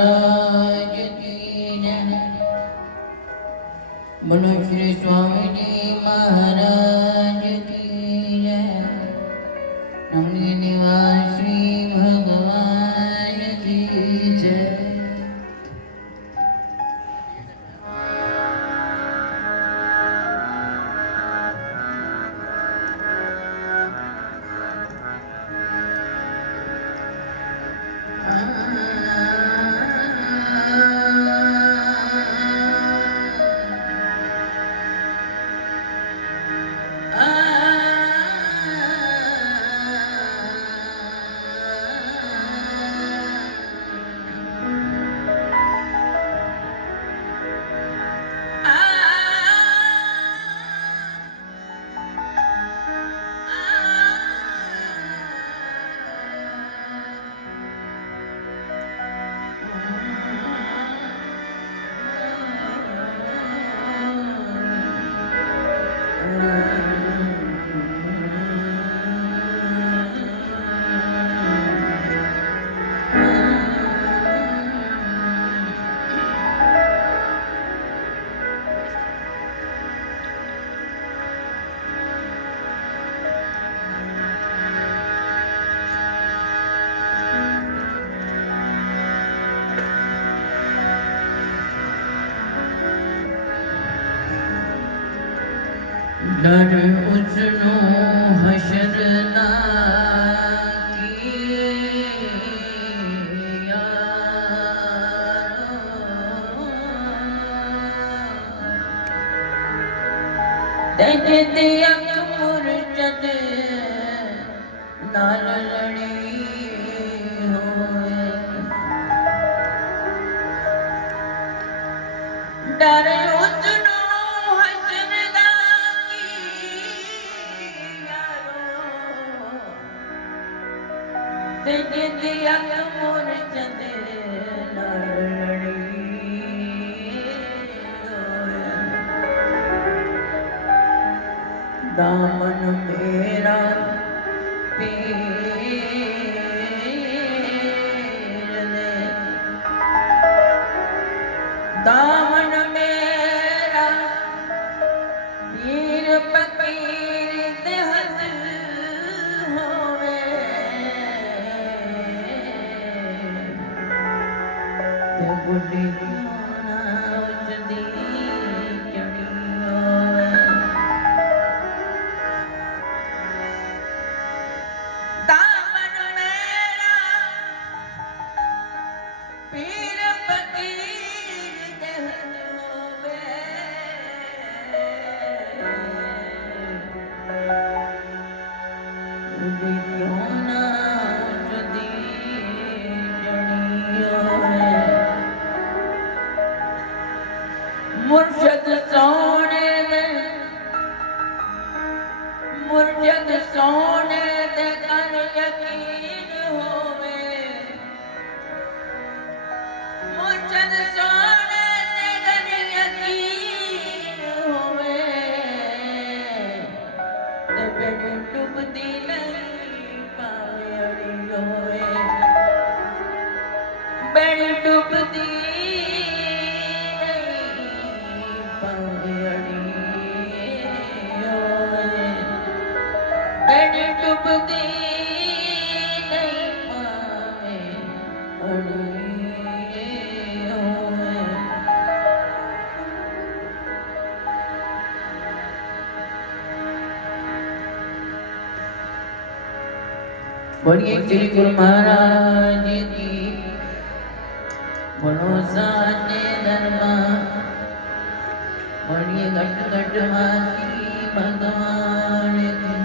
महाराज की जय। बोलो श्री स्वामी जी महाराज की जय। नमनी निवास श्री भगवान की जय। डर उसनो हशर ना किया, तेरे दिया मुर्शद नाल लड़ी होए। डर उसनो तेरे दिया मुर्शद नाल लड़ी होए। दामन मेरा पीर ने, दामन मेरा पीर फकीर दे हथ होवे। ते बुढ़ी क्यों ना उसदी चढ़ी होवे। दामन मेरा पीर फकीर दे हथ होवे। बुढ़ी क्यों ना उसदी चढ़ी होवे। मुर्शद सोने दे, मुर्शद सोने दे कर यकीन होवे। मुर्शद सोने दे कर यकीन होवे। ते बेड़ी डुबदी नहीं पावे अड़ी होवे। बेड़ी डुबदी डुबदी नहीं पावे अड़ी होवे। बोलिए श्री गुरु महाराज की। बोलो साचे दरबार। बोलिए घट घट वासी भगवान की।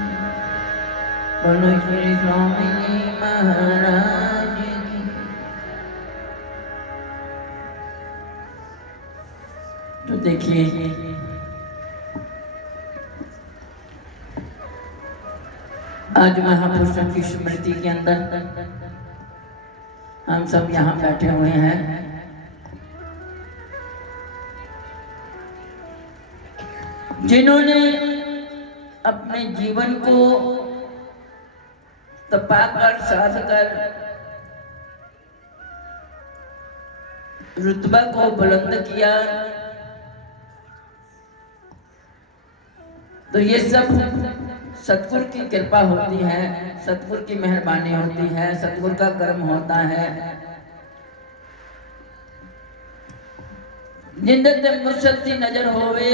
बोलो श्री स्वामी जी महाराज की। तो देखिए आज महापुरुषों की स्मृति के अंदर हम सब यहाँ बैठे हुए हैं। जिन्होंने अपने जीवन को तपाकर साध कर रुतबा को बुलंद किया, तो ये सब सतगुरु की कृपा होती है, सतगुरु की मेहरबानी होती है, सतगुरु का कर्म होता है। जिंदे ते मुर्शद की नजर होवे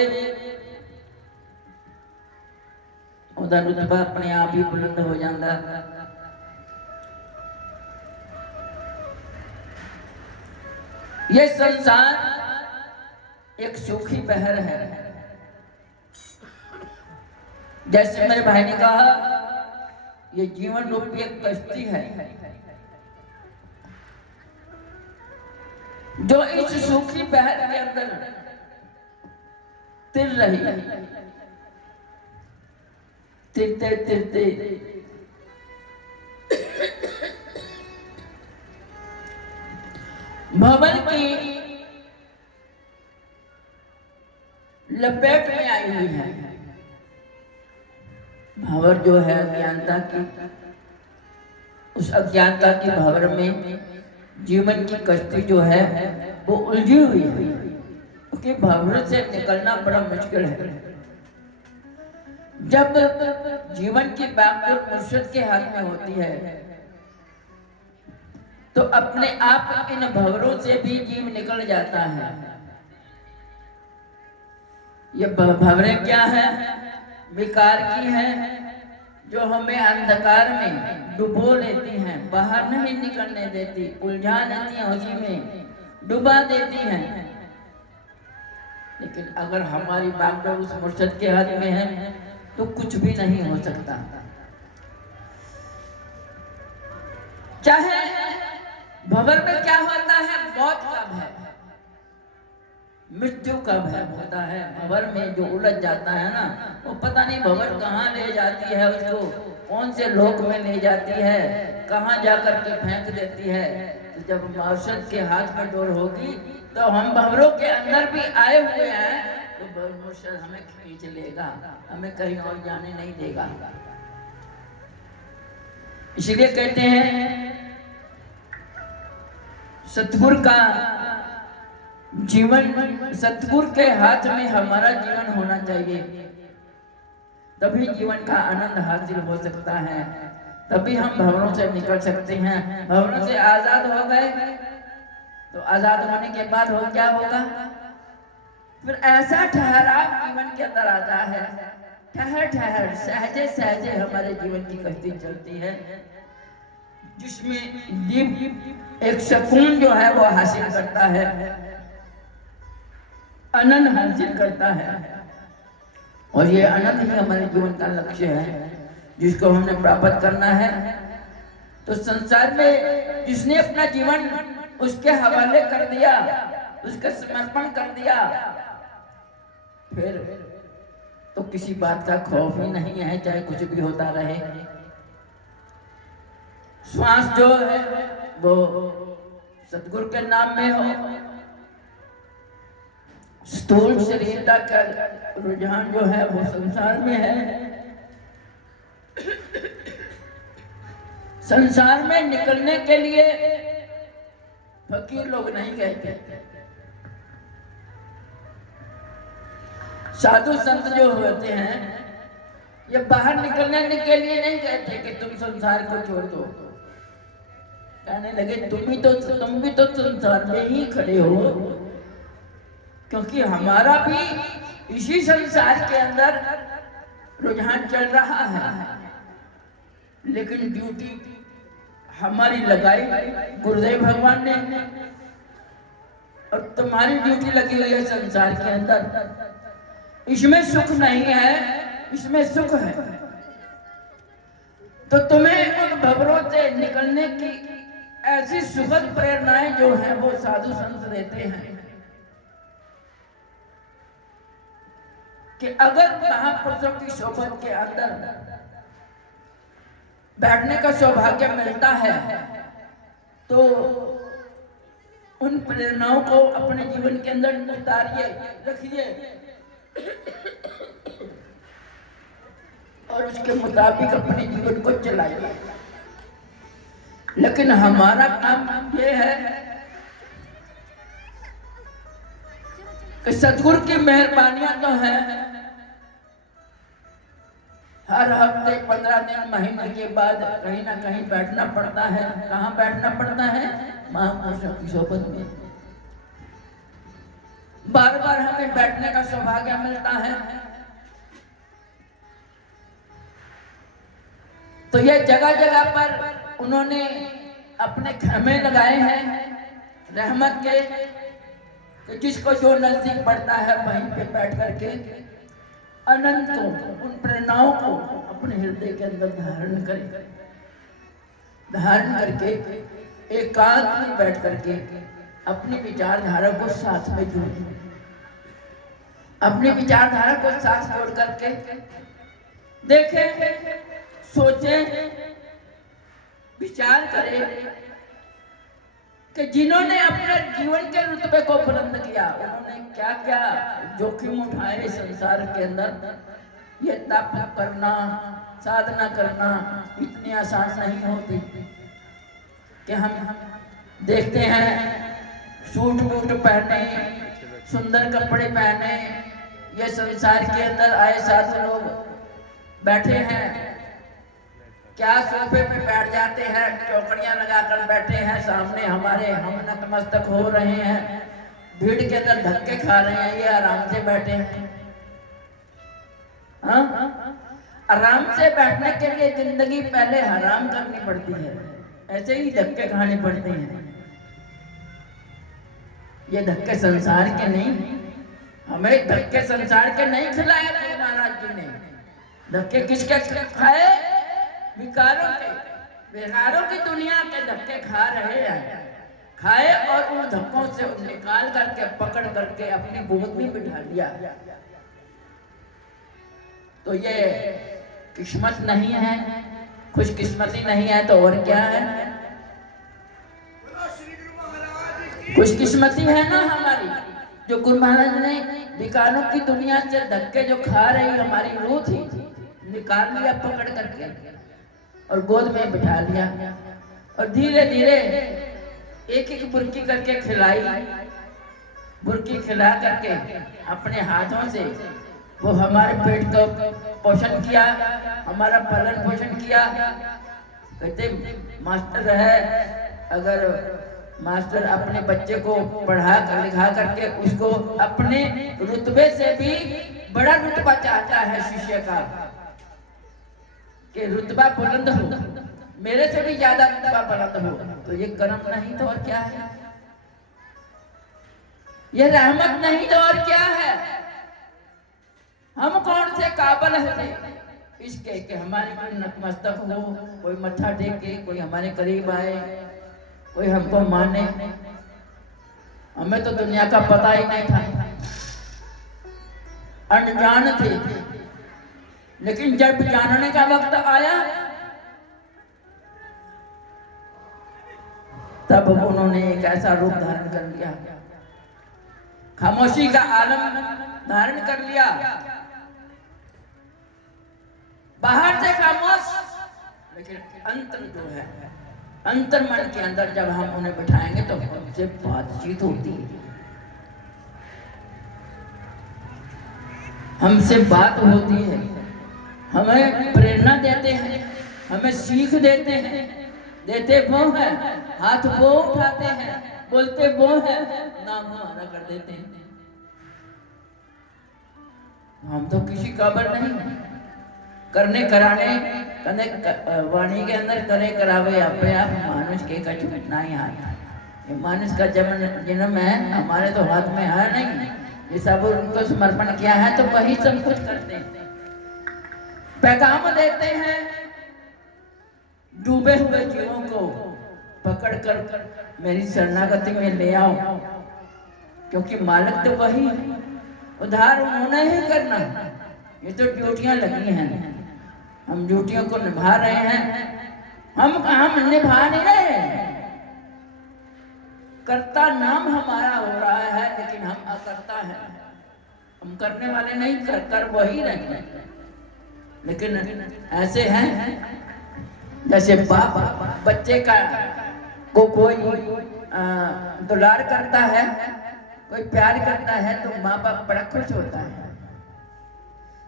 उदा रुतबा अपने आप ही बुलंद हो जाता। ये संसार एक सूखी बहर है। जैसे मेरे भाई ने कहा, ये जीवन रूपी एक कश्ती है जो इस सूखी बहर के अंदर तिर रही है। तिरते तिरते भवन की लपेट में आई हुई है। भंवर जो है अज्ञानता की, उस अज्ञानता की भंवर में जीवन की कश्ती जो है वो उलझी हुई है, क्योंकि भंवर से निकलना बड़ा मुश्किल है। जब जीवन की बागडोर मुर्शिद के हाथ में होती है तो अपने आप इन भंवरों से भी जीव निकल जाता है। ये भंवरें क्या है? विकार की है, जो हमें अंधकार में डुबो लेती हैं, बाहर नहीं निकलने देती, उलझा देती हैं, उसी में डुबा देती हैं। लेकिन अगर हमारी बागडोर उस मुर्शिद के हाथ में है तो कुछ भी नहीं हो सकता। चाहे भंवर में क्या होता है? मौत का भय, मृत्यु का भय होता है। भंवर में जो उलझ जाता है ना, वो पता नहीं भंवर कहाँ ले जाती है, उसको कौन से लोक में ले जाती है, कहाँ जाकर के फेंक देती है। तो जब मुर्शिद के हाथ में डोर होगी तो हम भंवरों के अंदर भी आए हुए हैं, तो मुर्शिद हमें खींच लेगा, हमें कहीं और जाने नहीं देगा। इसलिए कहते हैं सतगुरु का जीवन, सतगुरु के हाथ में हमारा जीवन होना चाहिए, तभी जीवन का आनंद हासिल हो सकता है, तभी हम भंवरों से निकल सकते हैं। भंवरों से आजाद हो गए तो आजाद होने के बाद हो क्या होगा? फिर ऐसा ठहराव जीवन के अंदर आता है, ठहर ठहर सहजे सहजे हमारे जीवन की कश्ती चलती है, जिसमें जीव एक सुकून जो है वो हासिल करता है, आनंद हासिल करता है। और ये आनंद ही हमारे जीवन का लक्ष्य है, जिसको हमने प्राप्त करना है। तो संसार में जिसने अपना जीवन उसके हवाले कर दिया, उसका समर्पण कर दिया, फिर तो किसी बात का खौफ ही नहीं है, चाहे कुछ भी होता रहे। श्वास जो है वो सतगुरु के नाम में हो, स्थूल शरीरता का रुझान जो है वो संसार में है। संसार में निकलने के लिए फकीर लोग नहीं कहते, साधु संत जो होते हैं ये बाहर निकलने के लिए नहीं कहते कि तुम संसार को छोड़ दो। कहने लगे तुम भी तो संसार में ही खड़े हो, क्योंकि हमारा भी इसी संसार के अंदर रुझान चल रहा है, लेकिन ड्यूटी हमारी लगाई गुरुदेव भगवान ने, और तुम्हारी ड्यूटी लगी हुई है संसार के अंदर। इसमें सुख नहीं है, इसमें सुख है। तो तुम्हें उन भंवरों से निकलने की ऐसी सुखद प्रेरणाएं जो हैं वो साधु संत देते हैं कि अगर महापुरुषों की सोबत के अंदर बैठने का सौभाग्य मिलता है तो उन प्रेरणाओं को अपने जीवन के अंदर उतारिए, रखिए और उसके मुताबिक अपने जीवन को चलाइए। लेकिन हमारा काम ये है कि सतगुरु की मेहरबानियां तो है, हर हफ्ते 15 दिन महीने के बाद कहीं ना कहीं बैठना पड़ता है। कहाँ बैठना पड़ता है? महापुरुषों की सोबत में। बार बार हमें बैठने का सौभाग्य मिलता है। तो ये जगह जगह पर उन्होंने अपने खेमे लगाए हैं रहमत के, कि जिसको जो नजदीक पड़ता है वहीं पे बैठ करके अनंत को, उन प्रेरणाओं को अपने हृदय के अंदर धारण करे, धारण करके एकांत में बैठ करके अपनी विचारधारा को साथ में जोड़े, अपनी विचारधारा को साथ जोड़ करके देखें, सोचें, विचार करें कि जिन्होंने अपने जीवन के रुतबे को बुलंद किया, उन्होंने क्या क्या जोखिम उठाए संसार के अंदर। ये तप करना, साधना करना इतनी आसान नहीं होती कि हम देखते हैं सूट बूट पहने, सुंदर कपड़े पहने, ये संसार के अंदर आए साधु लोग बैठे हैं, क्या सोफे पे बैठ जाते हैं, चौकड़ियां लगाकर बैठे हैं सामने हमारे, हम नतमस्तक हो रहे हैं, भीड़ के अंदर धक्के खा रहे हैं, ये आराम से बैठे हैं। आराम से बैठने के लिए जिंदगी पहले हराम करनी पड़ती है, ऐसे ही धक्के खाने पड़ते हैं। ये धक्के संसार के नहीं, हमें धक्के संसार के नहीं खिलाए गुरु महाराज जी ने। धक्के किसके खाए? विकारों के, विकारों की दुनिया के धक्के खा रहे हैं, खाए और उन धक्कों से निकाल करके पकड़ करके अपनी गोद में बिठा लिया। तो ये किस्मत नहीं है, खुशकिस्मती नहीं है तो और क्या है? खुशकिस्मती है ना हमारी, जो गुरु महाराज ने विकारों की दुनिया से धक्के जो खा रही हमारी रूह थी, निकाल लिया पकड़ करके और गोद में बिठा लिया, और धीरे धीरे एक एक बुर्की करके खिलाई, बुर्की खिला करके अपने हाथों से वो हमारे पेट को पोषण किया, हमारा पालन पोषण किया। कहते मास्टर है, अगर मास्टर अपने बच्चे को पढ़ा कर लिखा करके उसको अपने रुतबे से भी बड़ा रुतबा चाहता है शिष्य का, कि रुतबा बुलंद हो, मेरे से भी ज्यादा रुतबा बुलंद हो, तो ये करम नहीं तो और क्या है? ये रहमत नहीं तो और क्या है? हम कौन से काबिल हैं इसके कि हमारे कोई नतमस्तक हो, कोई मत्था टेके, कोई हमारे करीब आए, कोई हमको माने? हमें तो दुनिया का पता ही नहीं था, अनजान थे। लेकिन जब जानने का वक्त आया तब उन्होंने एक ऐसा रूप धारण कर लिया, खामोशी का आलम धारण कर लिया, बाहर से खामोश, लेकिन अंतर जो है, अंतर मन के अंदर जब हम उन्हें बिठाएंगे तो उनसे बातचीत होती है, हमसे बात होती है, हमें प्रेरणा देते हैं, हमें सीख देते हैं। देते वो हैं, हाथ वो उठाते हैं, बोलते वो हैं, नाम हमारा कर देते हैं। हम तो किसी काबिल नहीं करने कराने कने वाणी के अंदर करे करावे अपने आप मानुष के कछु नहीं आया। ये मानुष का जन्म है, हमारे तो हाथ में है नहीं। ये सब उनको समर्पण किया है तो वही सब कुछ करते हैं, पैगाम देते हैं। डूबे हुए जीवों को पकड़कर मेरी शरणागति में ले आओ, क्योंकि मालिक तो वही, उद्धार उन्होंने ही करना। ये तो ड्यूटियां लगी हैं, हम ड्यूटियों को निभा रहे हैं। हम निभा नहीं रहे, कर्ता नाम हमारा हो रहा है, लेकिन हम अकर्ता हैं। हम करने वाले नहीं, कर वही रहे। लेकिन ऐसे हैं जैसे बाप बच्चे का को कोई दुलार करता है, कोई प्यार करता है तो माँ बाप बड़ा खुश होता है,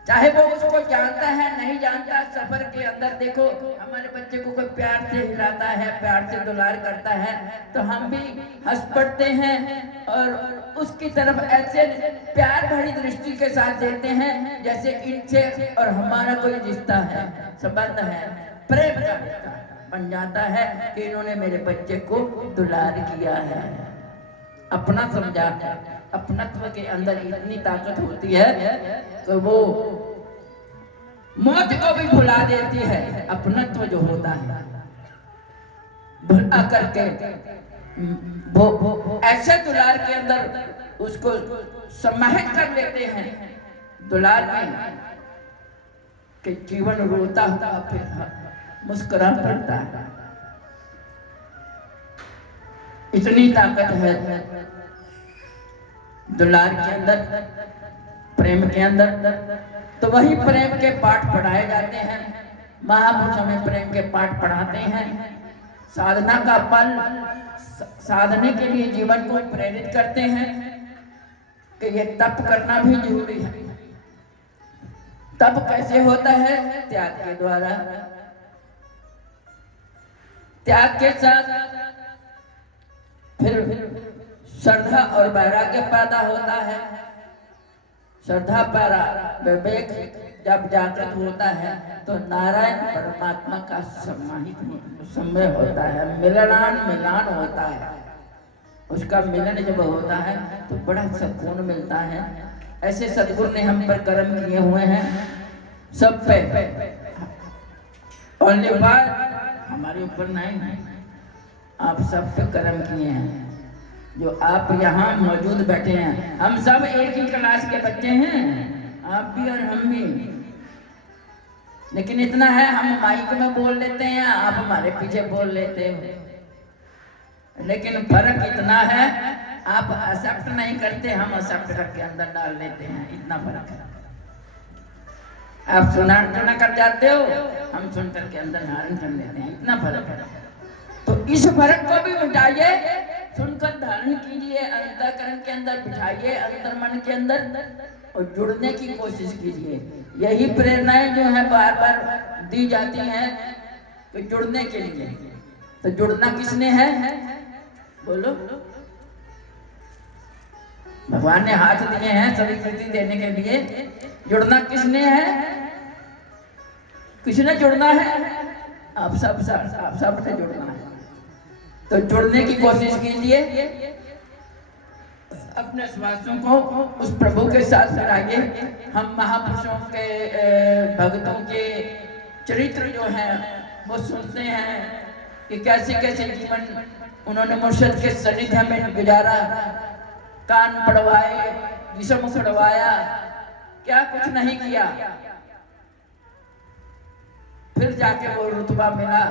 चाहे वो उसको जानता है नहीं जानता। सफर के अंदर देखो, हमारे बच्चे को कोई प्यार से हिलाता है, प्यार से दुलार करता है तो हम भी हंस पड़ते हैं और उसकी तरफ ऐसे प्यार भरी दृष्टि के साथ देखते हैं जैसे इनसे और हमारा कोई रिश्ता है, संबंध है, प्रेम का रिश्ता बन जाता है कि इन्होंने मेरे बच्चे को दुलार किया है, अपना समझा है। अपनत्व के अंदर इतनी ताकत होती है तो वो मौत को भी भुला देती है। अपनत्व जो होता है भुला करके वो ऐसे दुलार के अंदर उसको समाहित कर लेते हैं दुलार में कि जीवन रोता हुआ फिर मुस्कुरा पड़ता है। इतनी ताकत है दुलार के अंदर, प्रेम के अंदर। तो वही प्रेम के पाठ पढ़ाए जाते हैं, महापुरुष हमें प्रेम के पाठ पढ़ाते हैं। साधना का पल साधने के लिए जीवन को प्रेरित करते हैं कि ये तप करना भी जरूरी है। तप कैसे होता है? त्याग के द्वारा। त्याग के साथ फिर श्रद्धा और वैराग्य पैदा होता है। श्रद्धा पैदा विवेक जब जागृत होता है तो नारायण परमात्मा का समय होता है, मिलान होता है। उसका मिलन जब होता है तो बड़ा सुकून मिलता है। ऐसे सदगुरु ने हम पर कर्म किए हुए हैं, सब पे और हमारे ऊपर नहीं, आप सब पे कर्म किए हैं। जो आप यहाँ मौजूद बैठे हैं, हम सब एक ही क्लास के बच्चे हैं, आप भी और हम भी। लेकिन इतना है, हम माइक में बोल लेते हैं, आप हमारे पीछे बोल लेते हो। लेकिन फर्क इतना है, आप एक्सेप्ट नहीं करते, हम एक्सेप्ट करके अंदर डाल लेते हैं, इतना फर्क है। आप सुना कर जाते हो, हम सुन करके अंदर धारण कर लेते हैं, इतना फर्क है। तो इस फर्क को भी मिटाइए, सुनकर धारण कीजिए, अंतःकरण के अंदर बिठाइए, अंतर्मन के अंदर, और जुड़ने की कोशिश कीजिए। यही प्रेरणाएं जो है बार बार दी जाती हैं तो जुड़ने के लिए। तो जुड़ना किसने है? बोलो। भगवान ने हाथ दिए हैं स्वीकृति देने के लिए। जुड़ना किसने है? किसने जुड़ना है? आप सब से जुड़ना है। तो जुड़ने की कोशिश कीजिए, अपने श्वासों को उस प्रभु के साथ मिलाइए। हम महापुरुषों के भक्तों के चरित्र जो हैं वो सुनते हैं कि कैसे कैसे जीवन उन्होंने मुर्शिद के सानिध्य में गुजारा, कान पड़वाए, विषम खड़वाया, क्या कुछ नहीं किया, फिर जाके वो रुतबा मिला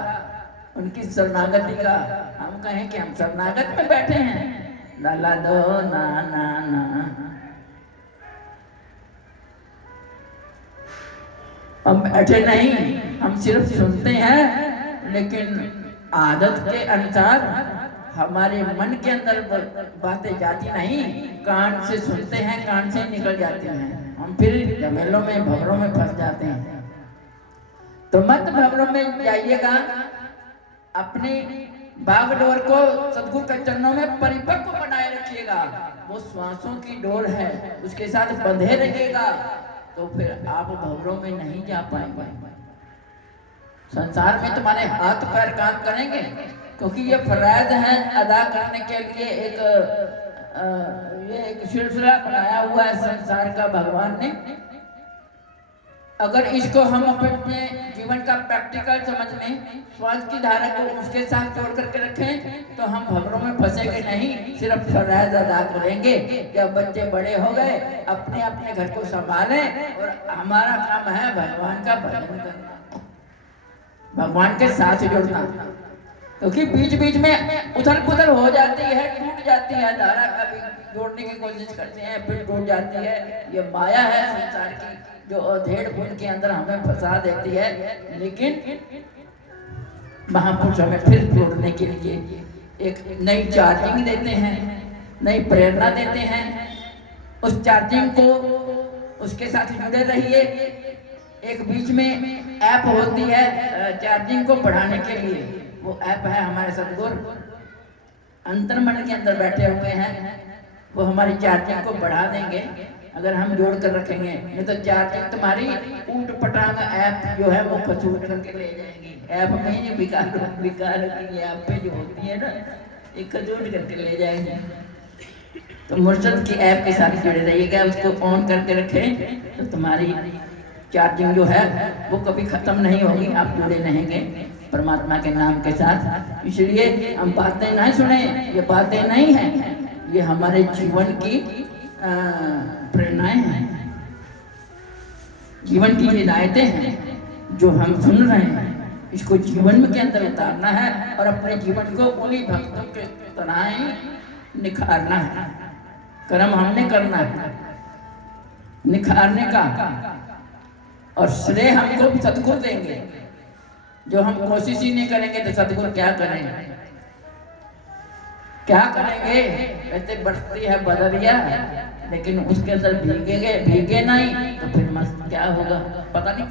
उनकी शरणागति का। हम कहें कि हम शरणागत में बैठे हैं, लाला दो ना ना ना। हम बैठे नहीं, हम सिर्फ सुनते हैं, लेकिन आदत के अनुसार हमारे मन के अंदर बातें जाती नहीं। कान से सुनते हैं, कान से निकल जाती हैं, हम फिर झमेलों में भंवरों में फंस जाते हैं। तो मत भंवरों में जाइएगा, अपनी बागडोर को सदगुरु के चरणों में परिपक्व बनाए रखिएगा। वो श्वासों की डोर है, उसके साथ बंधे रहिएगा, तो फिर आप भंवरों में नहीं जा पाएंगे। संसार में तुम्हारे हाथ पैर काम करेंगे, क्योंकि ये फराइज है अदा करने के लिए एक सिलसिला बनाया हुआ है संसार का भगवान ने। अगर इसको हम अपने जीवन का प्रैक्टिकल समझ लें, श्वास की धारा को उसके साथ जोड़ करके रखें, तो हम भंवरों में फंसेंगे नहीं, सिर्फ फराइज अदा करेंगे। जब बच्चे बड़े हो गए, अपने अपने घर को संभालें, और हमारा काम है भगवान का भजन करना, भगवान के साथ जुड़ना। क्योंकि बीच बीच में उथल पुथल हो जाती है, टूट जाती है धारा, कभी जोड़ने की कोशिश करते हैं फिर टूट जाती है। ये माया है संसार की, जो अधेड़ पुण्य के अंदर हमें फंसा देती है। लेकिन महापुरुष हमें फिर जोड़ने के लिए एक नई चार्जिंग देते हैं, नई प्रेरणा देते हैं। उस चार्जिंग को उसके साथ जुड़े रहिए। एक बीच में ऐप होती है चार्जिंग को बढ़ाने के लिए, वो ऐप है हमारे सदगुरु अंतर्मन के अंदर बैठे हुए हैं, वो हमारी चार्जिंग को बढ़ा देंगे अगर हम जोड़ कर रखेंगे। नहीं तो चार्जिंग तुम्हारी ऊट पटांग ऐप जो है वो खसूट करके ले जाएंगी। ऐप में ही विकार की ऐप पे जो होती है ना, एक खसूट करके ले जाएंगे। तो मुर्शद की ऐप के साथ जुड़े रहिएगा, उसको ऑन करके रखें तो तुम्हारी चार्जिंग जो है वो कभी खत्म नहीं होगी, आप जुड़े रहेंगे परमात्मा के नाम के साथ। इसलिए हम बातें नहीं सुने, ये बातें नहीं हैं, ये हमारे जीवन की प्रेरणाएं हैं, जीवन की हिदायतें हैं जो हम सुन रहे हैं। इसको जीवन के अंदर उतारना है और अपने जीवन को उन्हीं भक्तों के तरह ही निखारना है। कर्म हमने करना है निखारने का, और श्रेय हमको सतगुरु देंगे। जो हम कोशिश ही नहीं करेंगे तो सतगुरु क्या करेंगे, क्या करेंगे। ऐसे बढ़ती है बदरिया, लेकिन उसके अंदर भीगे नहीं तो फिर मस्त क्या होगा पता नहीं।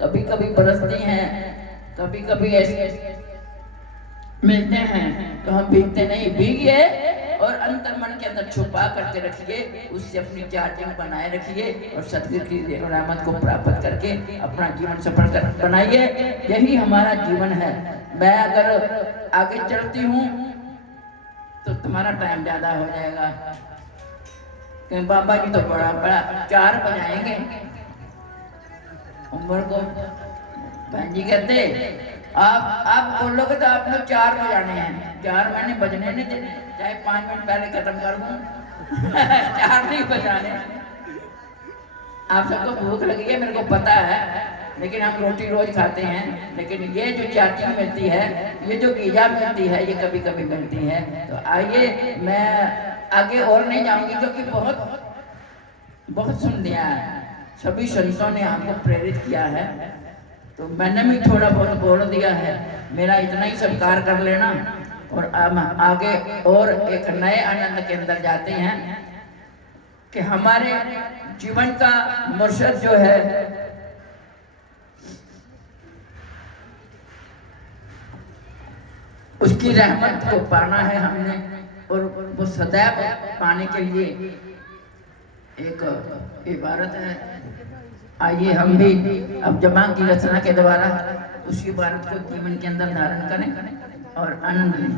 कभी कभी बरसती हैं, कभी कभी ऐसे मिलते हैं तो हम भीगते नहीं। भीगिए और अंतर्मन के अंदर छुपा करके रखिए, उससे अपनी चार्जिंग बनाए रखिए और सतगुरु की रहमत को प्राप्त करके अपना जीवन सफल बनाइए। यही हमारा जीवन है। मैं अगर आगे चलती हूँ तो तुम्हारा टाइम ज्यादा हो जाएगा, क्योंकि बाबा जी तो बड़ा 4 बजाएंगे उम्र को। बहन जी कहते आप बोलोगे तो आपने 4 बजाने हैं, 4 मैंने बजने नहीं देने, चाहे 5 मिनट पहले खत्म कर दूं 4 नहीं बजाने। आप सबको भूख लगी है मेरे को पता है, लेकिन हम रोटी रोज खाते हैं। लेकिन ये जो चार्जिंग मिलती है, ये जो वीजा मिलती है, ये कभी कभी मिलती है। तो आइए, मैं आगे और नहीं जाऊंगी क्योंकि बहुत सुन लिया है, सभी संतों ने आपको प्रेरित किया है, तो मैंने भी थोड़ा बहुत बोल दिया है। मेरा इतना ही स्वीकार कर लेना और अब आगे और एक नए आनंद के अंदर जाते हैं कि हमारे जीवन का मुर्शद जो है उसकी रहमत को पाना है हमने, और वो सदैव पाने के लिए एक इबारत है। आइए हम भी अब जमा की रचना के द्वारा उस इबारत को जीवन के अंदर धारण करें और आनंद लें।